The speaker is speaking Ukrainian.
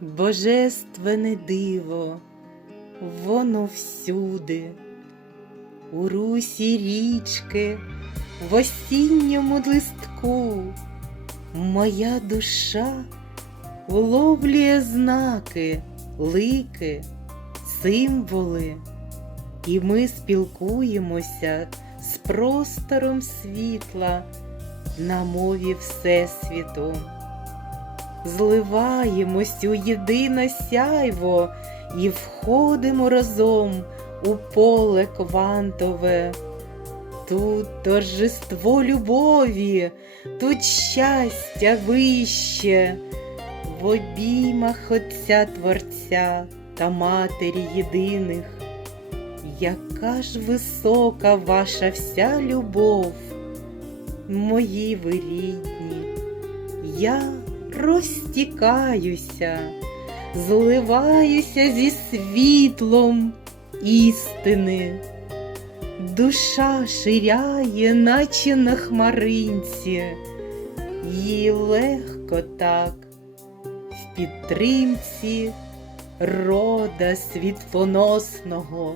божественне диво, воно всюди, у русі річки, в осінньому листку, моя душа вловлює знаки, лики, символи, і ми спілкуємося з простором світла на мові Всесвіту зливаємось у єдине сяйво і входимо разом у поле квантове. Тут торжество любові, тут щастя вище, в обіймах Отця Творця та Матері єдиних. Яка ж висока ваша вся любов, мої ви рідні, я розтікаюся, зливаюся зі світлом істини. Душа ширяє, наче на хмаринці, їй легко так, в підтримці рода світлоносного.